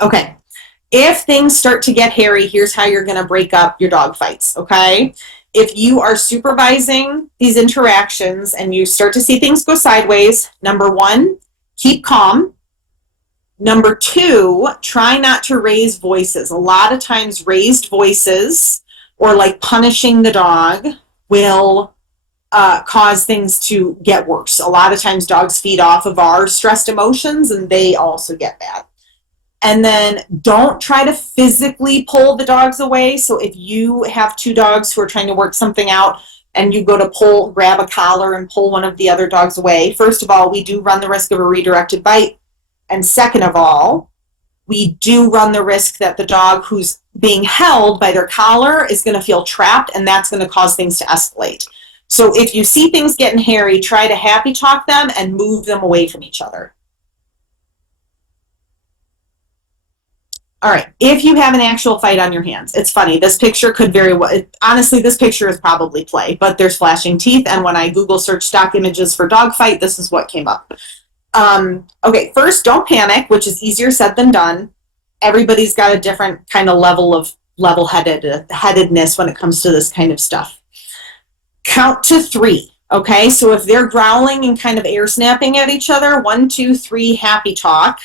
Okay. If things start to get hairy, here's how you're going to break up your dog fights, okay? If you are supervising these interactions and you start to see things go sideways, number one, keep calm. Number two, try not to raise voices. A lot of times raised voices or like punishing the dog will cause things to get worse. A lot of times dogs feed off of our stressed emotions and they also get bad. And then don't try to physically pull the dogs away. So if you have two dogs who are trying to work something out and you go to grab a collar and pull one of the other dogs away, first of all, we do run the risk of a redirected bite. And second of all, we do run the risk that the dog who's being held by their collar is going to feel trapped, and that's going to cause things to escalate. So if you see things getting hairy, try to happy talk them and move them away from each other. All right, if you have an actual fight on your hands, it's funny, this picture could very well, honestly, this picture is probably play, but there's flashing teeth, and when I Google search stock images for dog fight, this is what came up. Okay, first, don't panic, which is easier said than done. Everybody's got a different kind of level of level-headedness when it comes to this kind of stuff. Count to 3, okay? So if they're growling and kind of air snapping at each other, 1, 2, 3, happy talk.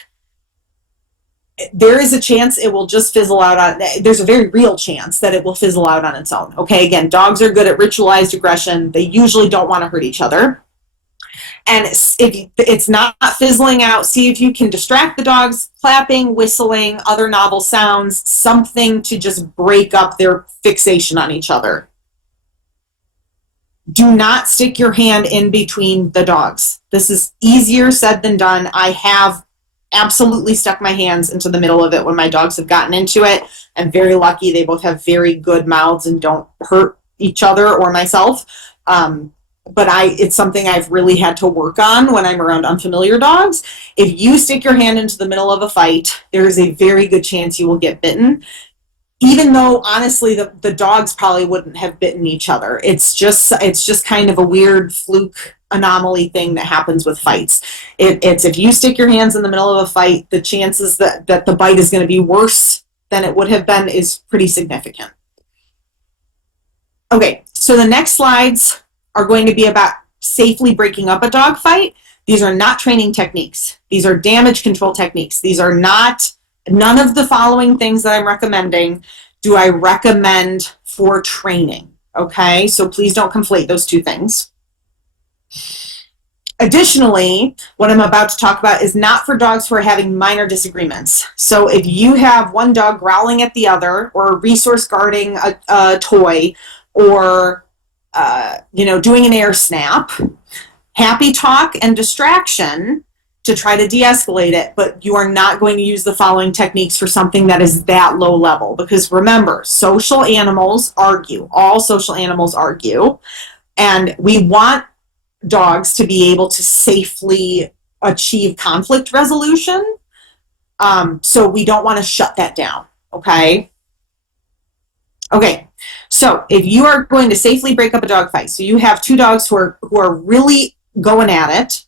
There is a chance it will just fizzle out on, there's a very real chance that it will fizzle out on its own. Okay, again, dogs are good at ritualized aggression. They usually don't want to hurt each other. And if it's not fizzling out, see if you can distract the dogs, clapping, whistling, other novel sounds, something to just break up their fixation on each other. Do not stick your hand in between the dogs. This is easier said than done. I have absolutely stuck my hands into the middle of it when my dogs have gotten into it. I'm very lucky they both have very good mouths and don't hurt each other or myself. But it's something I've really had to work on when I'm around unfamiliar dogs. If you stick your hand into the middle of a fight, there is a very good chance you will get bitten. Even though, honestly, the dogs probably wouldn't have bitten each other. It's just kind of a weird fluke anomaly thing that happens with fights. It's if you stick your hands in the middle of a fight, the chances that the bite is going to be worse than it would have been is pretty significant. Okay, so the next slides are going to be about safely breaking up a dog fight. These are not training techniques. These are damage control techniques. These are not, none of the following things that I'm recommending do I recommend for training, okay? So please don't conflate those two things. Additionally, what I'm about to talk about is not for dogs who are having minor disagreements. So if you have one dog growling at the other, or resource guarding a toy, or doing an air snap, happy talk and distraction to try to de-escalate it, but you are not going to use the following techniques for something that is that low level. Because remember, social animals argue. All social animals argue. And we want dogs to be able to safely achieve conflict resolution. So we don't want to shut that down, okay? Okay, so if you are going to safely break up a dog fight, so you have two dogs who are really going at it,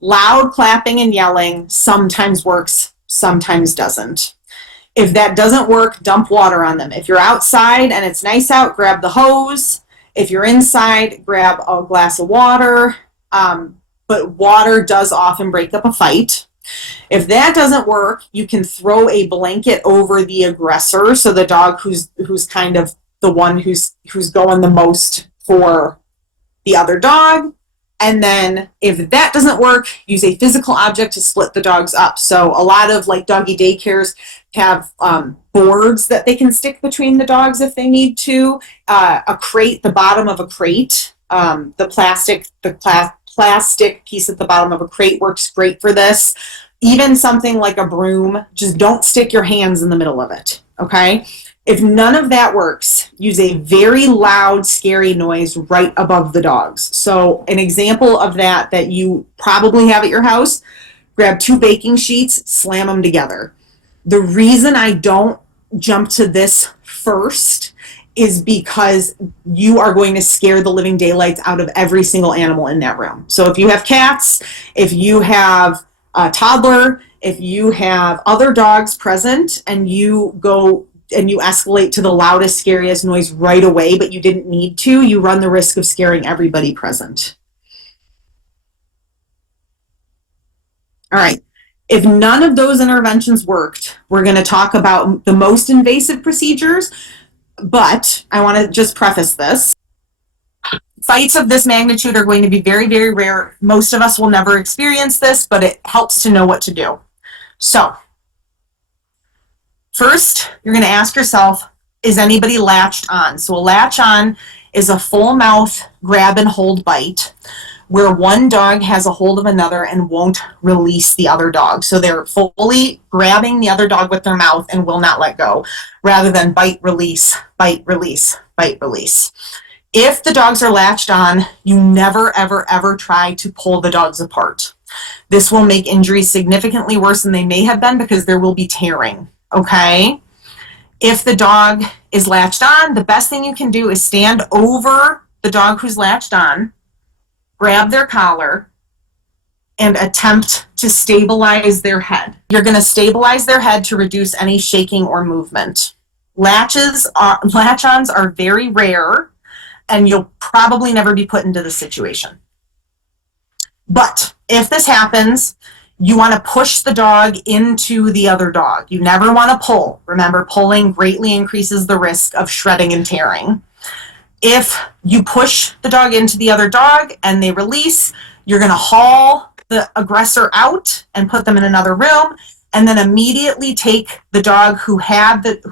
loud clapping and yelling sometimes works, sometimes doesn't. If that doesn't work, dump water on them. If you're outside and it's nice out, grab the hose. If you're inside, grab a glass of water. But water does often break up a fight. If that doesn't work, you can throw a blanket over the aggressor, so the dog who's kind of the one who's going the most for the other dog. And then if that doesn't work, use a physical object to split the dogs up. So a lot of like doggy daycares have boards that they can stick between the dogs if they need to. A crate, the bottom of a crate, the plastic piece at the bottom of a crate works great for this. Even something like a broom, just don't stick your hands in the middle of it, okay? If none of that works, use a very loud, scary noise right above the dogs. So an example of that you probably have at your house, grab 2 baking sheets, slam them together. The reason I don't jump to this first is because you are going to scare the living daylights out of every single animal in that room. So if you have cats, if you have a toddler, If you have other dogs present and you go and you escalate to the loudest, scariest noise right away, but you didn't need to, you run the risk of scaring everybody present. All right. If none of those interventions worked, we're going to talk about the most invasive procedures, but I want to just preface this. Fights of this magnitude are going to be very, very rare. Most of us will never experience this, but it helps to know what to do. So, first, you're going to ask yourself, is anybody latched on? So a latch on is a full mouth grab and hold bite where one dog has a hold of another and won't release the other dog. So they're fully grabbing the other dog with their mouth and will not let go, rather than bite, release, bite, release, bite, release. If the dogs are latched on, you never, ever, ever try to pull the dogs apart. This will make injuries significantly worse than they may have been because there will be tearing, okay? If the dog is latched on, the best thing you can do is stand over the dog who's latched on, grab their collar, and attempt to stabilize their head. You're going to stabilize their head to reduce any shaking or movement. Latch-ons are very rare, and you'll probably never be put into this situation. But if this happens, you want to push the dog into the other dog. You never want to pull. Remember, pulling greatly increases the risk of shredding and tearing. If you push the dog into the other dog and they release, you're going to haul the aggressor out and put them in another room, and then immediately take the dog who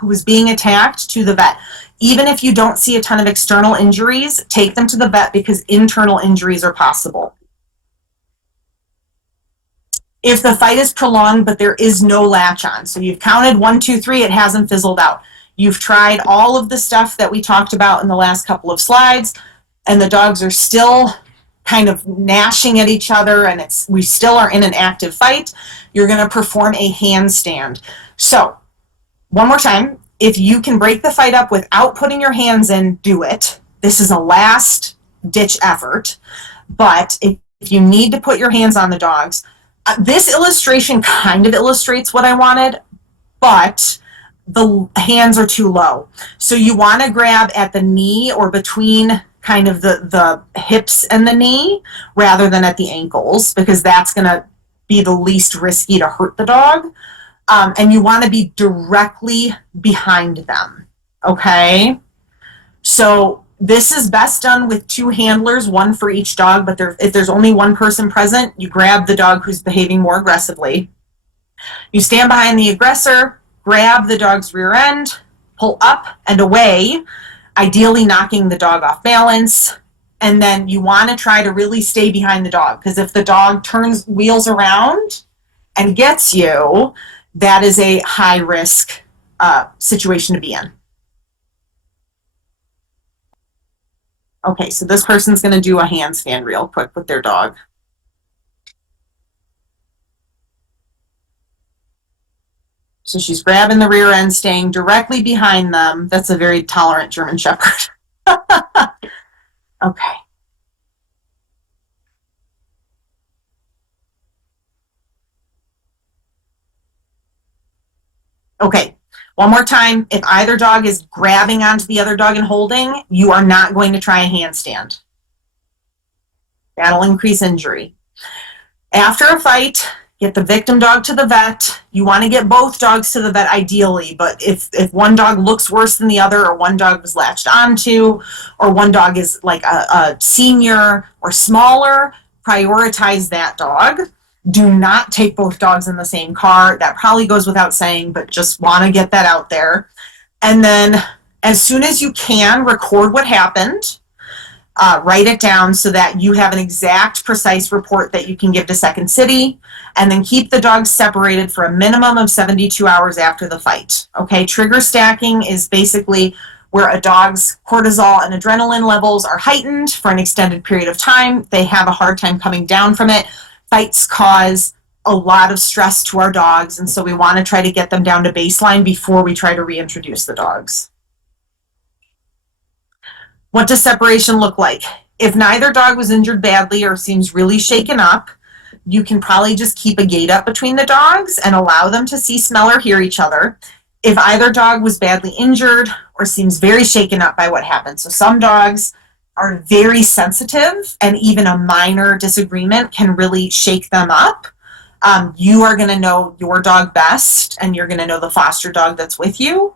was being attacked to the vet. Even if you don't see a ton of external injuries, take them to the vet because internal injuries are possible. If the fight is prolonged but there is no latch on, so you've counted 1, 2, 3, it hasn't fizzled out. You've tried all of the stuff that we talked about in the last couple of slides, and the dogs are still kind of gnashing at each other, and we still are in an active fight, you're going to perform a handstand. So, one more time, if you can break the fight up without putting your hands in, do it. This is a last ditch effort, but if you need to put your hands on the dogs, this illustration kind of illustrates what I wanted, but the hands are too low. So you want to grab at the knee or between kind of the hips and the knee rather than at the ankles, because that's going to be the least risky to hurt the dog. And you want to be directly behind them, okay? So this is best done with 2 handlers, 1 for each dog, but if there's only 1 person present, you grab the dog who's behaving more aggressively. You stand behind the aggressor, grab the dog's rear end, pull up and away, ideally knocking the dog off balance, and then you want to try to really stay behind the dog, because if the dog wheels around and gets you, that is a high risk situation to be in. Okay, so this person's going to do a handstand real quick with their dog. So she's grabbing the rear end, staying directly behind them. That's a very tolerant German Shepherd. Okay. Okay, one more time. If either dog is grabbing onto the other dog and holding, you are not going to try a handstand. That'll increase injury. After a fight, get the victim dog to the vet. You want to get both dogs to the vet ideally, but if one dog looks worse than the other, or one dog was latched onto, or one dog is like a senior or smaller, prioritize that dog. Do not take both dogs in the same car. That probably goes without saying, but just want to get that out there. And then as soon as you can, record what happened. Write it down so that you have an exact, precise report that you can give to Second City, and then keep the dogs separated for a minimum of 72 hours after the fight. Okay, trigger stacking is basically where a dog's cortisol and adrenaline levels are heightened for an extended period of time. They have a hard time coming down from it. Fights cause a lot of stress to our dogs, and so we want to try to get them down to baseline before we try to reintroduce the dogs. What does separation look like? If neither dog was injured badly or seems really shaken up, you can probably just keep a gate up between the dogs and allow them to see, smell, or hear each other. If either dog was badly injured or seems very shaken up by what happened. So some dogs are very sensitive, and even a minor disagreement can really shake them up. You are going to know your dog best, and you're going to know the foster dog that's with you.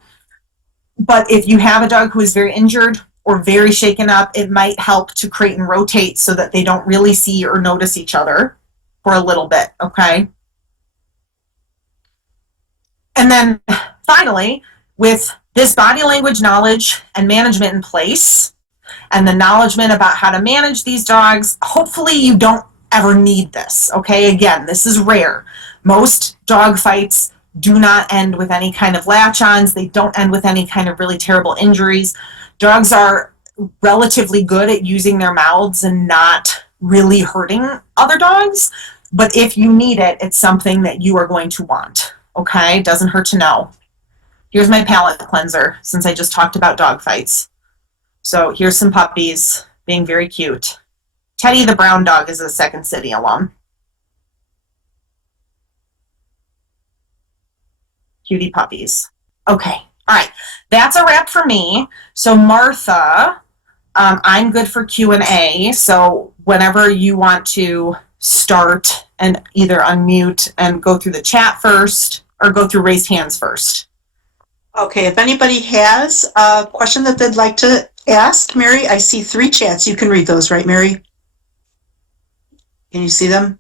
But if you have a dog who is very injured or very shaken up, it might help to crate and rotate so that they don't really see or notice each other for a little bit, okay? And then finally, with this body language knowledge and management in place, and the acknowledgement about how to manage these dogs, hopefully you don't ever need this, okay? Again, this is rare. Most dog fights do not end with any kind of latch-ons. They don't end with any kind of really terrible injuries. Dogs are relatively good at using their mouths and not really hurting other dogs. But if you need it, it's something that you are going to want, okay? Doesn't hurt to know. Here's my palate cleanser, since I just talked about dog fights. So here's some puppies being very cute. Teddy the brown dog is a Second City alum. Cutie puppies. Okay, all right. That's a wrap for me. So Martha, I'm good for Q&A. So whenever you want to start and either unmute and go through the chat first or go through raised hands first. Okay, if anybody has a question that they'd like to ask, Mary, I see 3 chats. You can read those, right, Mary? Can you see them?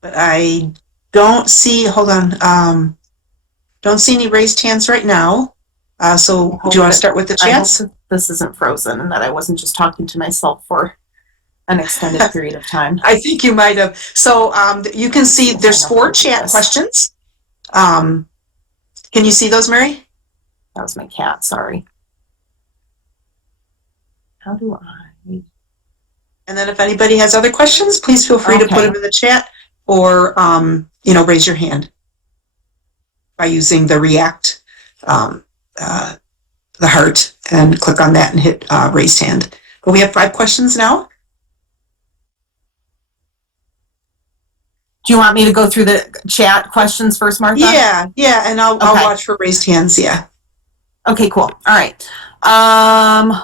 But I don't see, hold on, don't see any raised hands right now. So do you want to start with the chats? I hope this isn't frozen and that I wasn't just talking to myself for an extended period of time. I think you might have. So you can see there's 4 chat questions. Can you see those, Mary? That was my cat, sorry. How do I? And then if anybody has other questions, please feel free to put them in the chat or, raise your hand by using the React, the heart, and click on that and hit raised hand. But we have 5 questions now. Do you want me to go through the chat questions first, Martha? Yeah, and I'll watch for raised hands, yeah. Okay, cool. All right.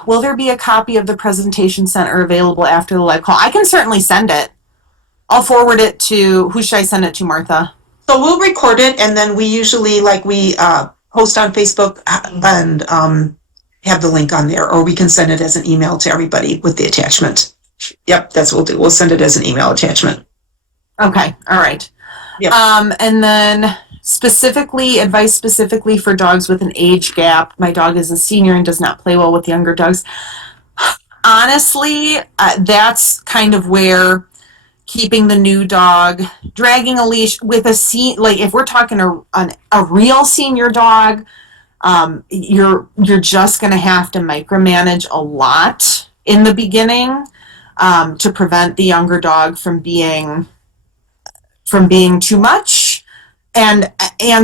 Will there be a copy of the presentation center available after the live call? I can certainly send it. I'll forward it to, who should I send it to, Martha? So we'll record it, and then we usually, post on Facebook and have the link on there, or we can send it as an email to everybody with the attachment. Yep, that's what we'll do. We'll send it as an email attachment. Okay, all right. Yep. And then advice specifically for dogs with an age gap. My dog is a senior and does not play well with younger dogs. Honestly, that's kind of where keeping the new dog, dragging a leash with if we're talking a real senior dog, you're just going to have to micromanage a lot in the beginning to prevent the younger dog from being too much. And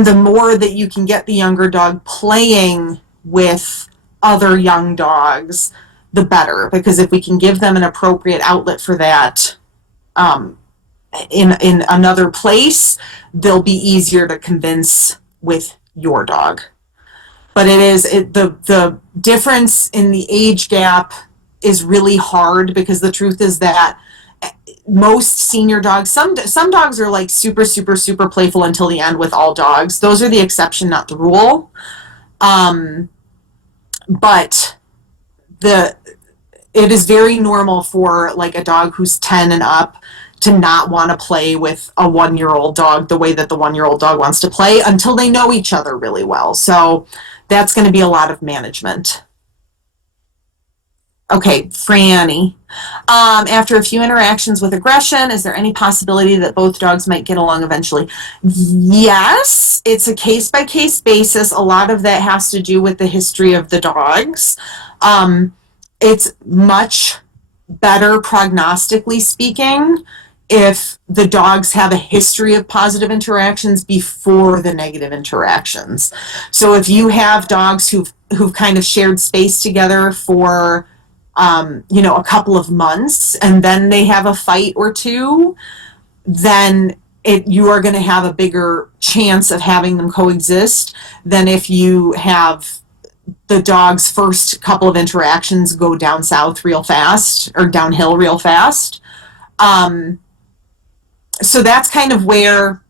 the more that you can get the younger dog playing with other young dogs, the better. Because if we can give them an appropriate outlet for that in another place, they'll be easier to convince with your dog. But the difference in the age gap is really hard, because the truth is that most senior dogs, some dogs are like super, super, super playful until the end with all dogs. Those are the exception, not the rule. But it is very normal for like a dog who's 10 and up to not want to play with a 1-year-old dog the way that the 1-year-old dog wants to play until they know each other really well. So that's going to be a lot of management. Okay, Franny. After a few interactions with aggression, is there any possibility that both dogs might get along eventually? Yes, it's a case-by-case basis. A lot of that has to do with the history of the dogs. It's much better prognostically speaking if the dogs have a history of positive interactions before the negative interactions. So if you have dogs who've kind of shared space together for a couple of months and then they have a fight or two, then you are going to have a bigger chance of having them coexist than if you have the dog's first couple of interactions go down south real fast or downhill real fast. So that's kind of where,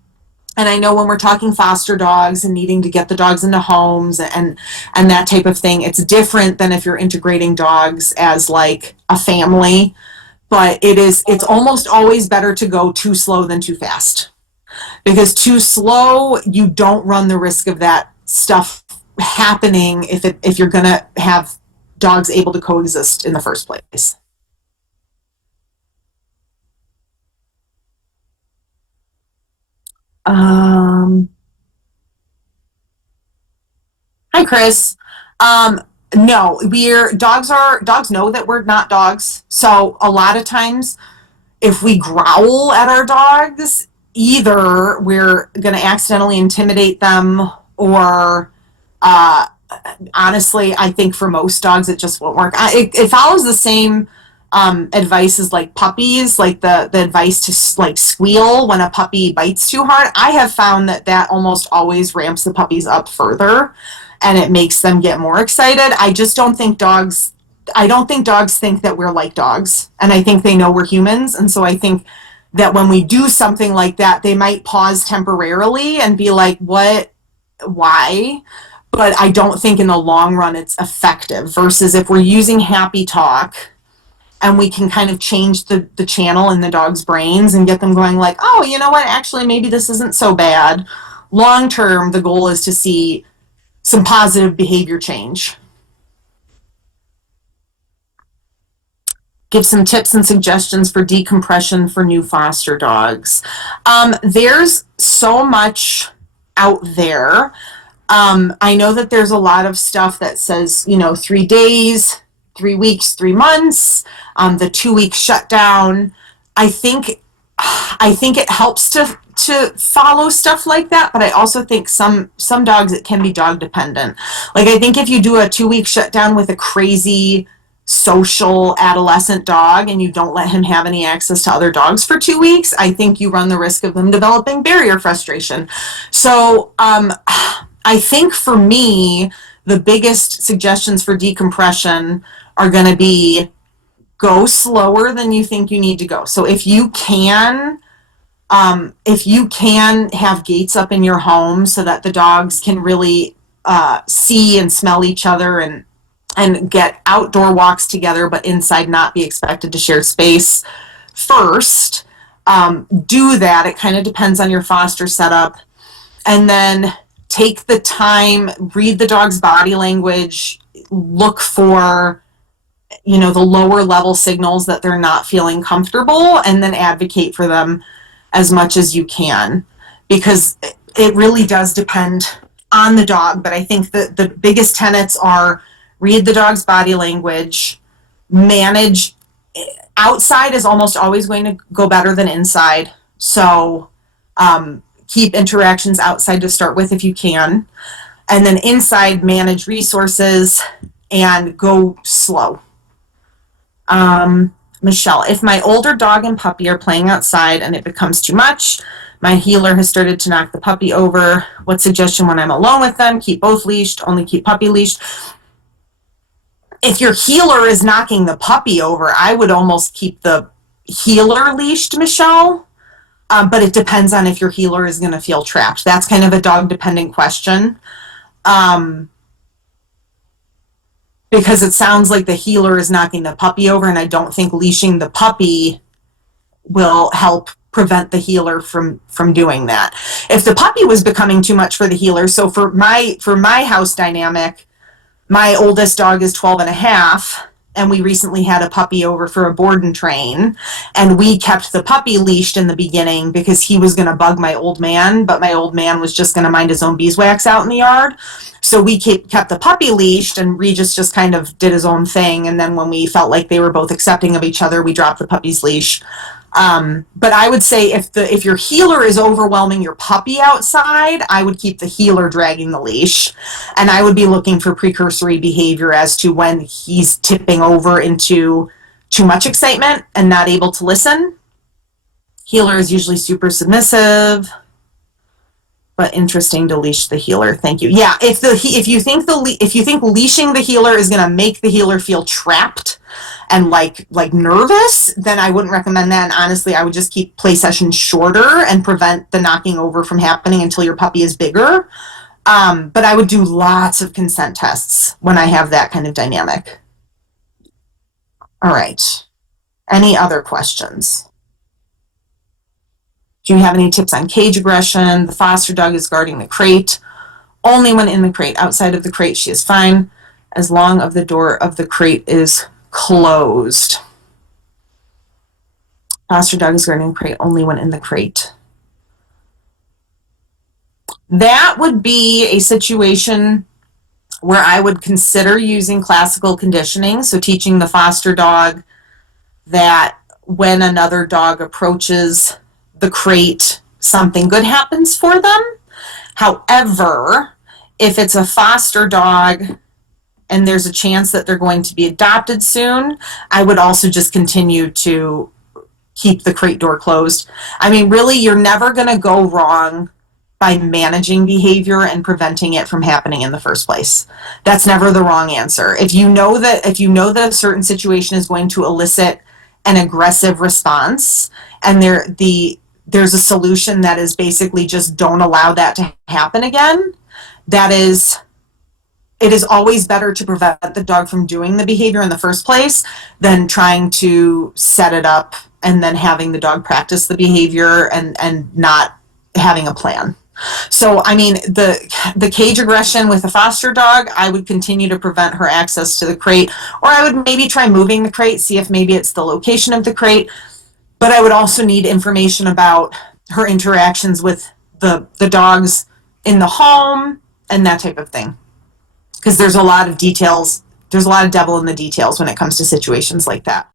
and I know when we're talking foster dogs and needing to get the dogs into homes and that type of thing, it's different than if you're integrating dogs as like a family. But it's almost always better to go too slow than too fast. Because too slow, you don't run the risk of that stuff happening if you're going to have dogs able to coexist in the first place. Hi, Chris. No, dogs know that we're not dogs. So a lot of times if we growl at our dogs, either we're going to accidentally intimidate them or, uh, honestly, I think for most dogs, it just won't work. It follows the same advice as like puppies, like the advice to like squeal when a puppy bites too hard. I have found that almost always ramps the puppies up further and it makes them get more excited. I don't think dogs think that we're like dogs. And I think they know we're humans. And so I think that when we do something like that, they might pause temporarily and be like, what, why? But I don't think in the long run it's effective versus if we're using happy talk and we can kind of change the channel in the dog's brains and get them going like, oh, you know what, actually maybe this isn't so bad. Long term, the goal is to see some positive behavior change. Give some tips and suggestions for decompression for new foster dogs. There's so much out there. I know that there's a lot of stuff that says, 3 days, 3 weeks, 3 months, the 2-week shutdown. I think it helps to follow stuff like that, but I also think some dogs, it can be dog dependent. Like I think if you do a 2-week shutdown with a crazy social adolescent dog and you don't let him have any access to other dogs for 2 weeks, I think you run the risk of them developing barrier frustration. So I think for me, the biggest suggestions for decompression are going to be go slower than you think you need to go. So if you can have gates up in your home so that the dogs can really see and smell each other and get outdoor walks together, but inside not be expected to share space first, do that. It kind of depends on your foster setup. And then take the time, read the dog's body language, look for, the lower level signals that they're not feeling comfortable, and then advocate for them as much as you can. Because it really does depend on the dog. But I think that the biggest tenets are read the dog's body language, manage. Outside is almost always going to go better than inside. So keep interactions outside to start with if you can. And then inside, manage resources and go slow. Michelle, if my older dog and puppy are playing outside and it becomes too much, my heeler has started to knock the puppy over. What suggestion when I'm alone with them? Keep both leashed, only keep puppy leashed. If your heeler is knocking the puppy over, I would almost keep the heeler leashed, Michelle. But it depends on if your heeler is going to feel trapped. That's kind of a dog dependent question. Because it sounds like the heeler is knocking the puppy over, and I don't think leashing the puppy will help prevent the heeler from doing that. If the puppy was becoming too much for the heeler, so for my house dynamic, my oldest dog is 12 and a half, and we recently had a puppy over for a board and train, and we kept the puppy leashed in the beginning because he was going to bug my old man, but my old man was just going to mind his own beeswax out in the yard. So we kept the puppy leashed, and Regis just kind of did his own thing. And then when we felt like they were both accepting of each other, we dropped the puppy's leash. But I would say if your heeler is overwhelming your puppy outside, I would keep the heeler dragging the leash, and I would be looking for precursory behavior as to when he's tipping over into too much excitement and not able to listen. Heeler is usually super submissive, but interesting to leash the heeler. Thank you. Yeah, if you think leashing the heeler is going to make the heeler feel trapped and like nervous, then I wouldn't recommend that. And honestly, I would just keep play sessions shorter and prevent the knocking over from happening until your puppy is bigger. But I would do lots of consent tests when I have that kind of dynamic. All right. Any other questions? Do you have any tips on cage aggression? The foster dog is guarding the crate. Only when in the crate. Outside of the crate, she is fine, as long as the door of the crate is closed. Foster dog is guarding the crate only when in the crate. That would be a situation where I would consider using classical conditioning, so teaching the foster dog that when another dog approaches the crate, something good happens for them. However, if it's a foster dog and there's a chance that they're going to be adopted soon, I would also just continue to keep the crate door closed. I mean, really, you're never going to go wrong by managing behavior and preventing it from happening in the first place. That's never the wrong answer. If you know that a certain situation is going to elicit an aggressive response, and there's a solution that is basically just don't allow that to happen again, it is always better to prevent the dog from doing the behavior in the first place than trying to set it up and then having the dog practice the behavior and not having a plan. So, I mean, the cage aggression with a foster dog, I would continue to prevent her access to the crate, or I would maybe try moving the crate, see if maybe it's the location of the crate. But I would also need information about her interactions with the dogs in the home and that type of thing. Because there's a lot of details, there's a lot of devil in the details when it comes to situations like that.